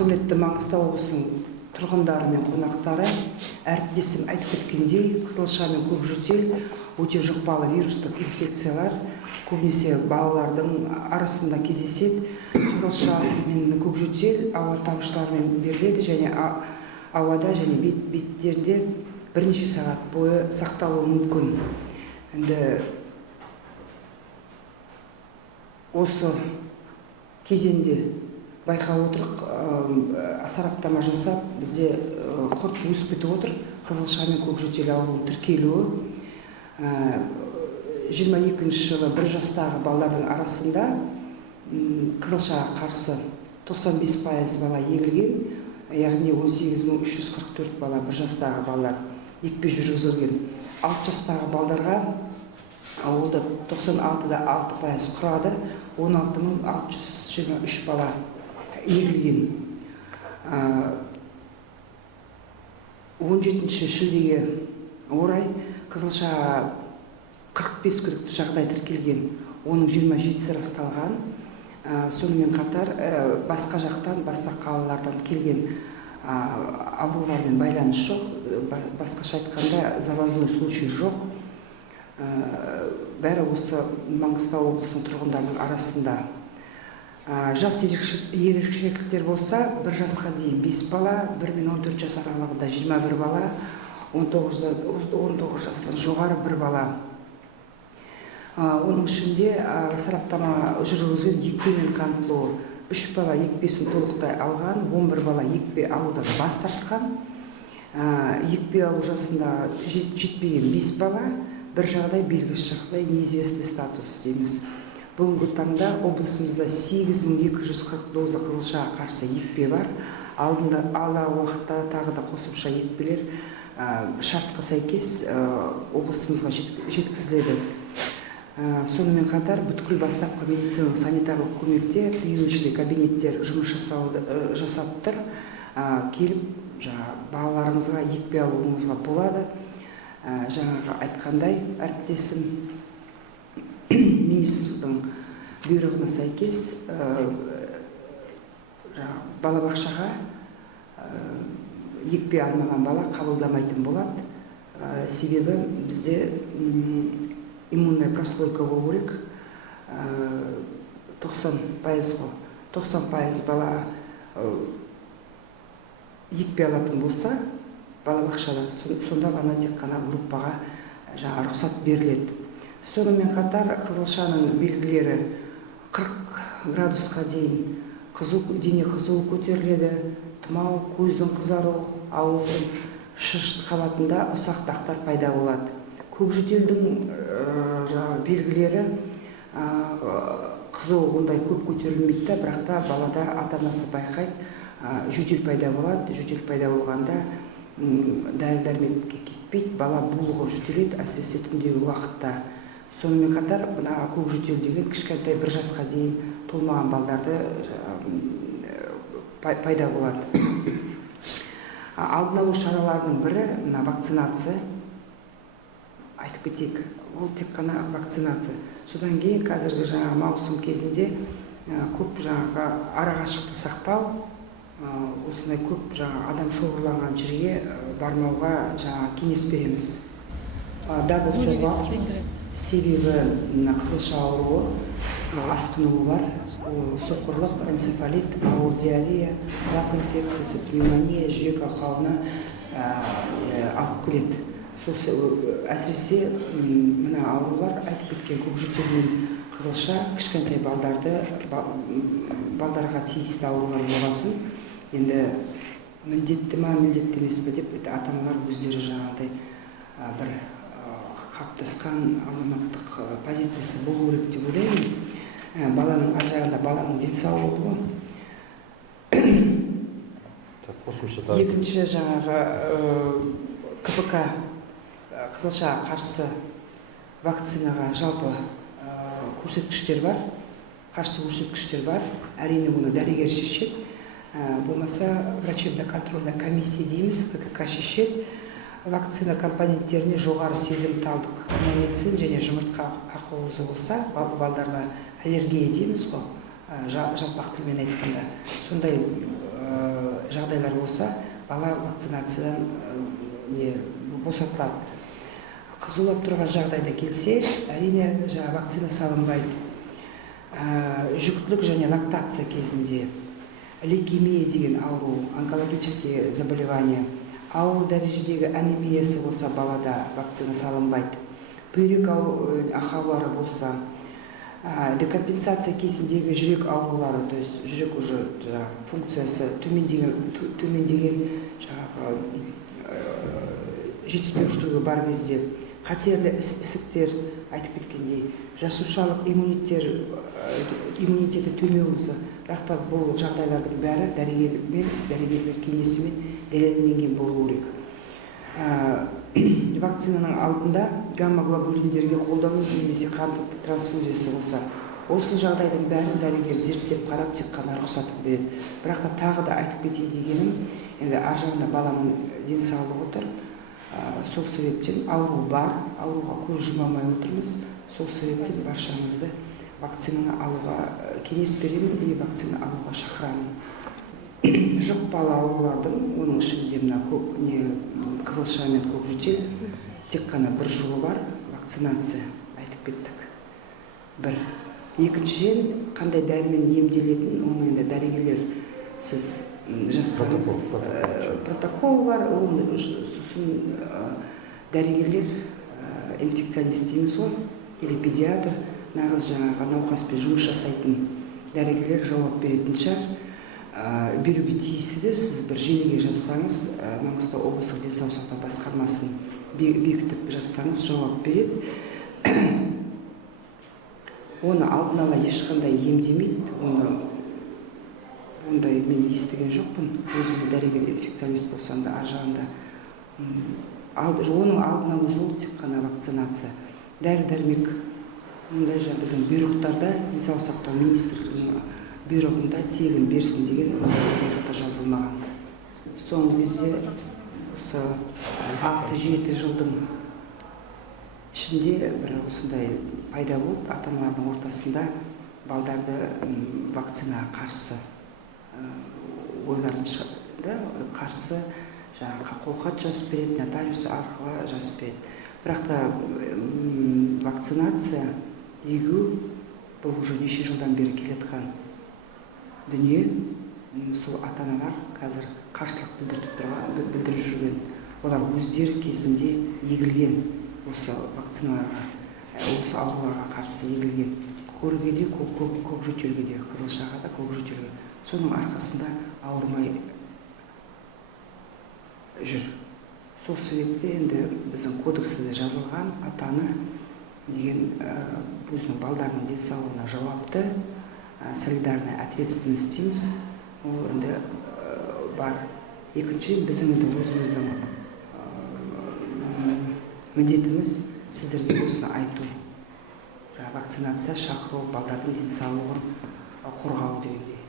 Құрметті Маңғыстау облысының тұрғындары мен қонақтары, әріптесім айтып кеткендей, қызылша мен көкжөтел өте жұқпалы вирустық инфекциялар көбінесе балалардың арасында кездеседі. Қызылша мен көкжөтел ауа тамшыларымен беріледі және ауада және беттерде бірнеше сағат бойы сақталуы мүмкін. Енді осы кезеңде байқап отырық, сараптама жасап, бізде құрт өсіп кетіп отыр. Қызылша мен көкжөтел ауруының тіркелуі 22 жылы 1 жастағы балалардың арасында қызылшаға қарсы 95% бала егілген, яғни 18344 бала 1 жастағы балалар екпе жүргізілген. 6 жастағы балаларға ауылда 96-да 6% құрады, 16623 бала егілген. 17 шілдеге орай қызылша 45 күдікті жағдай тіркелген, оның 27-сі расталған. Сонымен қатар басқа жақтан, басқа қалалардан келген аурулармен байланыс жоқ, басқаша айтқанда завозной случай жоқ. Бәрі осы Маңғыстау облысының тұрғындарының арасында. Жас ерекшеліктер болса, 1 жасқа дейін 5 бала, 1 мен 14 жас аралығында 21 бала, 19 жастан жоғары 1 бала. Оның ішінде сараптама жүргізген екпемен қамтылуы 3 бала екпесін толықтай алған, 11 бала екпе алудан бас тартқан, екпе алу жасында жетпеген 5 бала, бір жағдай белгісіз жағдай, неизвестный статус дейміз. Бүгінгі таңда облысымызда 8240 доза қызылшаға қарсы екпе бар. Алдағы уақытта тағы да қосымша екпелер шартқа сәйкес облысымызға жеткізіледі. Сонымен қатар бүткіл бастапқы медициналық санитарлық көмекте приемочный кабинеттер жұмыс жасап тұр. Келіп, балаларыңызға екпе алуыңызға болады. Жаңағы айтқандай, әріптесім министрдің бұйрығына сәйкес балабақшаға екпе алмаған бала қабылдамайтын болады. Себебі бізде иммунная прослойка болу керек. 90% бала екпе алатын болса, балабақшада сонда ғана тек қана группаға рұқсат беріледі. Сонымен қатар қызылшаның белгілері 40 градусқа дейін дене қызуы көтеріледі, тұмау, көздің қызару, ауыздың шырышты қабатында ұсақ дақтар пайда болады. Көкжөтелдің белгілері қызуы ондай көп көтерілмейді, бірақ та балада ата-анасы байқайды, жөтел пайда болады. Жөтел пайда болғанда дәрі-дәрмекке кетпейді, бала булығып жөтеледі, әсіресе түндегі уақытта. Сонымен қатар көкжөтел деген кішкентай 1 жасқа дейін толмаған балаларды пайда болады. Алдын алу шараларының бірі вакцинация. Айтып кетейік, ол тек қана вакцинация. Содан кейін қазіргі маусым кезінде көп арақашықты сақтау, осындай көп адам шоғырланған жерге бармауға кеңес береміз. Дабыл соғамыз. Себебі қызылша ауруы, асқынулы бар, соқырлық, энцефалит, ауыр диарея, рак инфекциясы, пневмония, жүрек ақауына алып келеді. Әсіресе мына аурулар айтып кеткен көкжөтел мен қызылша кішкентай балдарға тиісті аурулар болғасын. Енді міндетті ма, міндетті емес пе деп ата-аналар өздері жаңағыдай бір қаптасқан азаматтық позициясы болу керек деп ойлаймын. Баланың ар жағында баланың денсаулығы. Екінші жаңағы КПК қызылшаға қарсы вакцинаға жалпы көрсеткіштер бар, қарсы көрсеткіштер бар. Әрине оны дәрігер шешеді. Болмаса врачебно-контрольная комиссия дейміз, ККК шешеді. Вакцина компоненттеріне жоғары сезімталдық неомицин және жұмыртқа ақуызы болса, балдарға аллергия дейміз ғой, жалпақ тілмен айтқанда. Сондай жағдайлар болса, бала вакцинациядан босатылады. Қызулап тұрған жағдайда келсе, әрине вакцина салынбайды. Жүктілік және лактация кезінде лейкемия деген ауру, онкологические заболевания, ауыр дәрежедегі анемиясы болса, балада вакцина салынбайды. Бүйрек ақаулары болса, декомпенсация кезіндегі жүрек аурулары, то есть жүрек уже функциясы төмендеген жетіспеушілігі бар кезде, қатерлі ісіктер, айтып кеткендей, жасушалық иммунитеті төмен болса, бірақ та бұл жағдайлардың бәрі дәрігерлер кеңесімен дәлелденген болу керек. Вакцинаның алдында гамма-глобулиндерге қолдану немесе қан трансфузиясы болса, осы жағдайдың бәрін дәрігер зерттеп қарап тек қана рұқсат береді. Бірақ та тағы да айтып кетейін дегенім, енді ар жағында баланың денсаулығы тұр. Сол себептен ауру бар, ауруға көз жұмамай отырмыз. Сол себептен баршаңызды вакцинаны алуға кеңес беремін, және вакцина алуға шақырамын. Жұқпалы аурулардың, оның ішінде қызылша мен көкжүтел, тек қана бір жолы бар, вакцинация, айтып кеттік. Бір. Екіншіден, қандай дәрімен емделетін, оны енді дәрігерлер сіз жазсаңыз, протокол бар, сосын дәрігерлер, инфекционист дейміз ғой, или педиатр, нағыз жаңағы науқаспен жұмыс жасайтын дәрігерлер жауап беретін шығар. Беруге тиісті, сіз бір желіге жазсаңыз, Маңғыстау облыстық денсаулық сақтау басқармасын бекітіп жазсаңыз жауап береді. Оны алдын ала ешқандай емдемейді, ондай мен естіген жоқпын. Өзім дәрігер инфекционист болсам да, ар жағында. Оның алдын алу жолы тек қана вакцинация. Дәрі-дәрмек, ондай біздің бұйрықтарда, денсаулық сақтау министрлігінің бұйрығында тегін берсін деген бұйрықта жазылмаған. Соңғы кезде осы 6-7 жылдың ішінде бір осындай пайда болды, ата-аналардың ортасында балдарды вакцинаға қарсы ойларынша қарсы қолхат жазып береді, нотариус арқылы жазып береді. Бірақ та вакцинация егу бұл уже неше жылдан бері келетқан дүние. Сол ата-аналар қазір қарсылық білдіріп жүрген. Олар өздері кезінде егілген осы вакциналарға, осы ауруларға қарсы егілген. Көргеде, көкжүтелге, қызылшаға да, көкжүтелге. Соның арқасында ауырмай жүр. Сол себепте енді біздің кодексінде жазылған ата-ана деген өзінің балдарының денсаулығына жауапты, солидарная ответственность дейміз. Ол енді бар. Екінші, біздің өзіміздің міндетіміз сіздерге осыны айту. Вакцинация шақыру, балдардың денсаулығын қорғау дегендей.